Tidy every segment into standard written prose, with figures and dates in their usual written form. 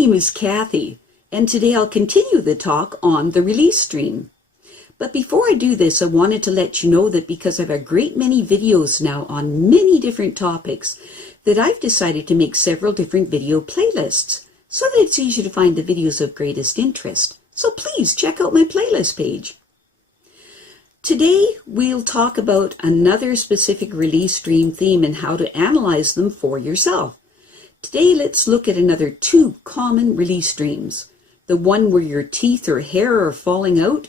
name is Kathy, and today I'll continue the talk on the release dream. But before I do this, I wanted to let you know that because I have a great many videos now on many different topics, that I've decided to make several different video playlists so that it's easier to find the videos of greatest interest. So please check out my playlist page. Today we'll talk about another specific release dream theme and how to analyze them for yourself. Today let's look at another two common release dreams. The one where your teeth or hair are falling out,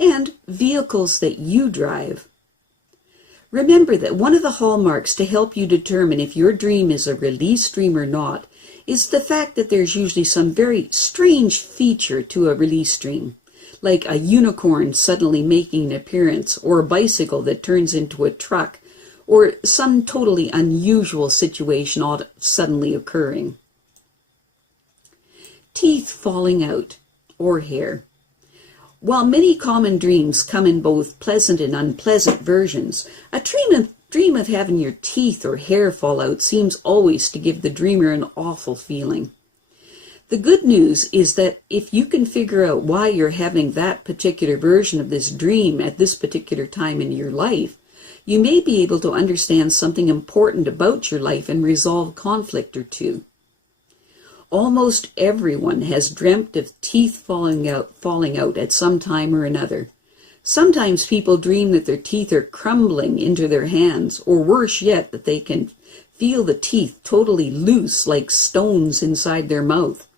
and vehicles that you drive. Remember that one of the hallmarks to help you determine if your dream is a release dream or not is the fact that there's usually some very strange feature to a release dream, like a unicorn suddenly making an appearance, or a bicycle that turns into a truck, or some totally unusual situation suddenly occurring. Teeth falling out, or hair. While many common dreams come in both pleasant and unpleasant versions, a dream of having your teeth or hair fall out seems always to give the dreamer an awful feeling. The good news is that if you can figure out why you're having that particular version of this dream at this particular time in your life, you may be able to understand something important about your life and resolve conflict or two. Almost everyone has dreamt of teeth falling out at some time or another. Sometimes people dream that their teeth are crumbling into their hands, or worse yet, that they can feel the teeth totally loose like stones inside their mouth.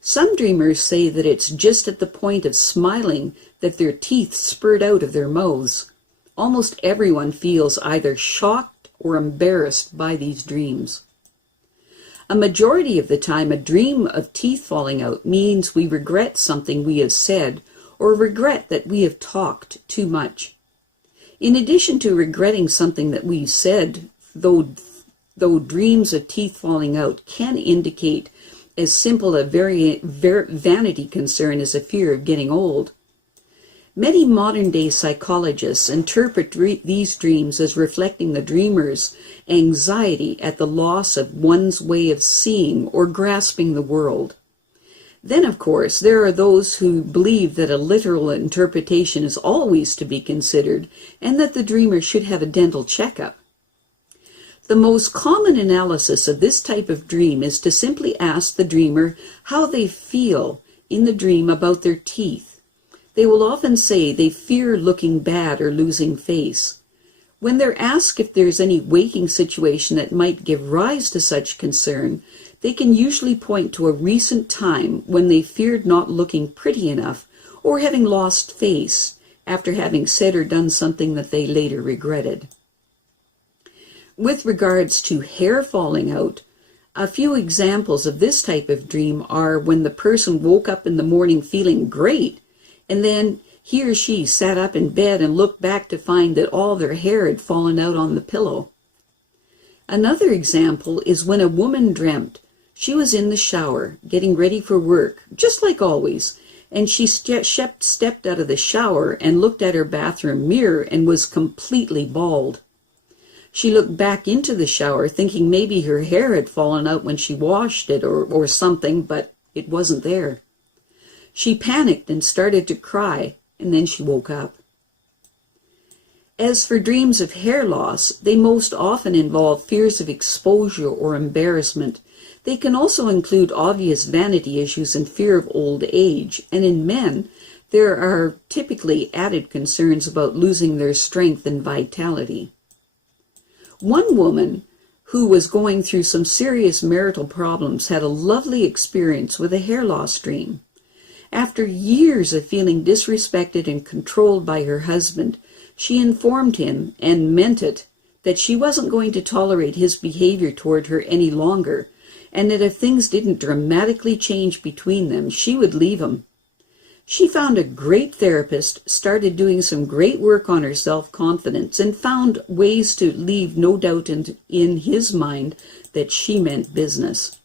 Some dreamers say that it's just at the point of smiling that their teeth spurt out of their mouths. Almost everyone feels either shocked or embarrassed by these dreams. A majority of the time, a dream of teeth falling out means we regret something we have said or regret that we have talked too much. In addition to regretting something that we've said, though dreams of teeth falling out can indicate as simple a very vanity concern as a fear of getting old. Many modern-day psychologists interpret these dreams as reflecting the dreamer's anxiety at the loss of one's way of seeing or grasping the world. Then, of course, there are those who believe that a literal interpretation is always to be considered and that the dreamer should have a dental checkup. The most common analysis of this type of dream is to simply ask the dreamer how they feel in the dream about their teeth. They will often say they fear looking bad or losing face. When they're asked if there's any waking situation that might give rise to such concern, they can usually point to a recent time when they feared not looking pretty enough or having lost face after having said or done something that they later regretted. With regards to hair falling out, a few examples of this type of dream are when the person woke up in the morning feeling great, and then he or she sat up in bed and looked back to find that all their hair had fallen out on the pillow. Another example is when a woman dreamt she was in the shower, getting ready for work, just like always, and she stepped out of the shower and looked at her bathroom mirror and was completely bald. She looked back into the shower thinking maybe her hair had fallen out when she washed it or something, but it wasn't there. She panicked and started to cry, and then she woke up. As for dreams of hair loss, they most often involve fears of exposure or embarrassment. They can also include obvious vanity issues and fear of old age, and in men, there are typically added concerns about losing their strength and vitality. One woman who was going through some serious marital problems had a lovely experience with a hair loss dream. After years of feeling disrespected and controlled by her husband, she informed him, and meant it, that she wasn't going to tolerate his behavior toward her any longer, and that if things didn't dramatically change between them, she would leave him. She found a great therapist, started doing some great work on her self-confidence, and found ways to leave no doubt in his mind that she meant business.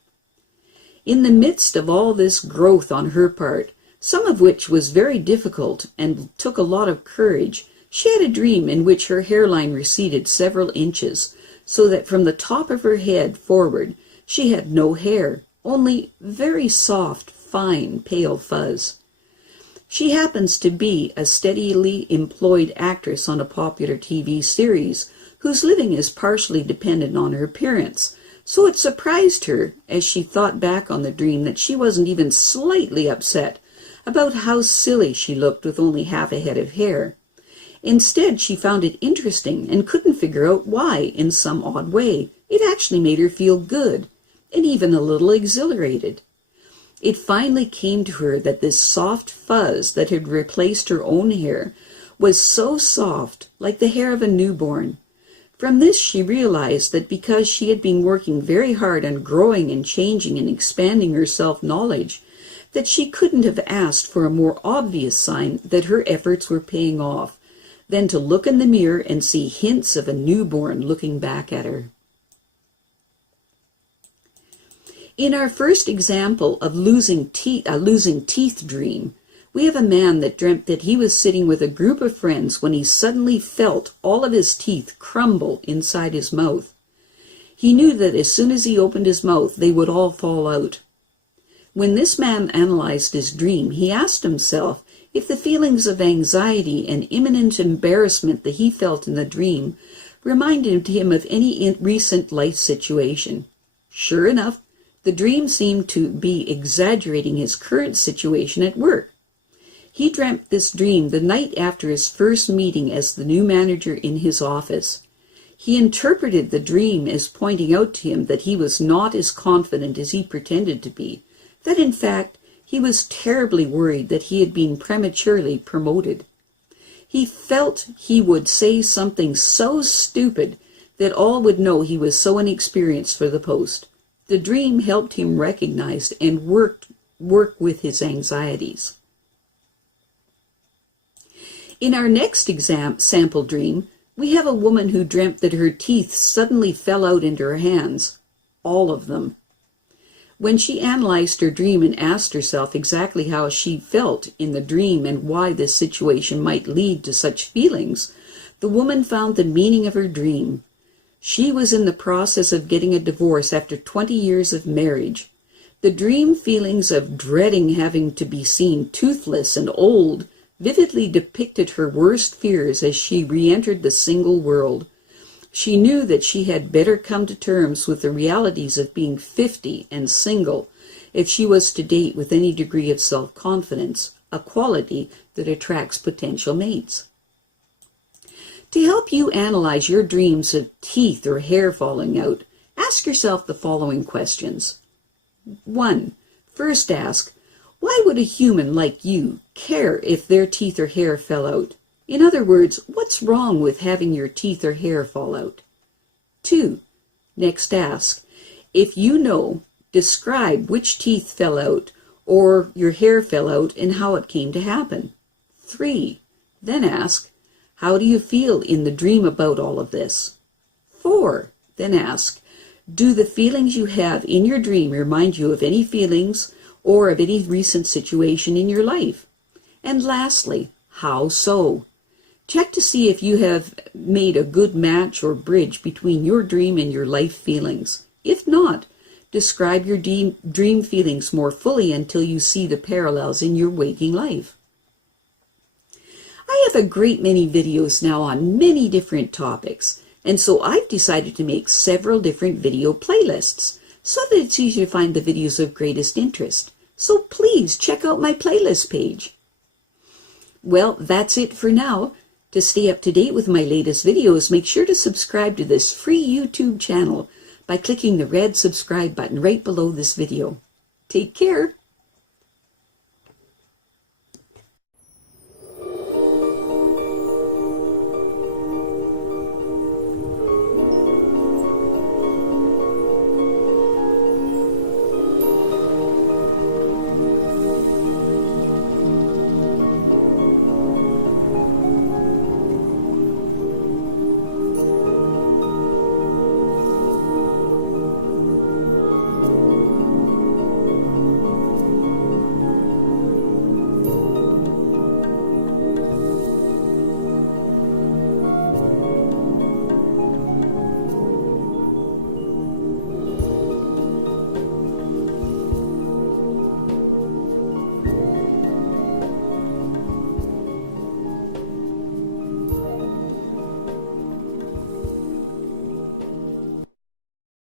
In the midst of all this growth on her part, some of which was very difficult and took a lot of courage, she had a dream in which her hairline receded several inches, so that from the top of her head forward she had no hair, only very soft, fine, pale fuzz. She happens to be a steadily employed actress on a popular TV series whose living is partially dependent on her appearance, so it surprised her as she thought back on the dream that she wasn't even slightly upset about how silly she looked with only half a head of hair. Instead, she found it interesting and couldn't figure out why, in some odd way. It actually made her feel good, and even a little exhilarated. It finally came to her that this soft fuzz that had replaced her own hair was so soft, like the hair of a newborn. From this she realized that because she had been working very hard on growing and changing and expanding her self-knowledge, that she couldn't have asked for a more obvious sign that her efforts were paying off than to look in the mirror and see hints of a newborn looking back at her. In our first example of losing teeth dream, we have a man that dreamt that he was sitting with a group of friends when he suddenly felt all of his teeth crumble inside his mouth. He knew that as soon as he opened his mouth, they would all fall out. When this man analyzed his dream, he asked himself if the feelings of anxiety and imminent embarrassment that he felt in the dream reminded him of any recent life situation. Sure enough, the dream seemed to be exaggerating his current situation at work. He dreamt this dream the night after his first meeting as the new manager in his office. He interpreted the dream as pointing out to him that he was not as confident as he pretended to be, that in fact he was terribly worried that he had been prematurely promoted. He felt he would say something so stupid that all would know he was so inexperienced for the post. The dream helped him recognize and work with his anxieties. In our next sample dream, we have a woman who dreamt that her teeth suddenly fell out into her hands, all of them. When she analyzed her dream and asked herself exactly how she felt in the dream and why this situation might lead to such feelings, the woman found the meaning of her dream. She was in the process of getting a divorce after 20 years of marriage. The dream feelings of dreading having to be seen toothless and old vividly depicted her worst fears as she re-entered the single world. She knew that she had better come to terms with the realities of being 50 and single if she was to date with any degree of self-confidence, a quality that attracts potential mates. To help you analyze your dreams of teeth or hair falling out, ask yourself the following questions. 1. First ask, why would a human like you care if their teeth or hair fell out? In other words, what's wrong with having your teeth or hair fall out? 2. Next ask, if you know, describe which teeth fell out or your hair fell out and how it came to happen. 3. Then ask, how do you feel in the dream about all of this? 4. Then ask, do the feelings you have in your dream remind you of any feelings or of any recent situation in your life? And lastly, how so? Check to see if you have made a good match or bridge between your dream and your life feelings. If not, describe your dream feelings more fully until you see the parallels in your waking life. I have a great many videos now on many different topics, and so I've decided to make several different video playlists so that it's easy to find the videos of greatest interest. So please check out my playlist page. Well, that's it for now. To stay up to date with my latest videos, make sure to subscribe to this free YouTube channel by clicking the red subscribe button right below this video. Take care.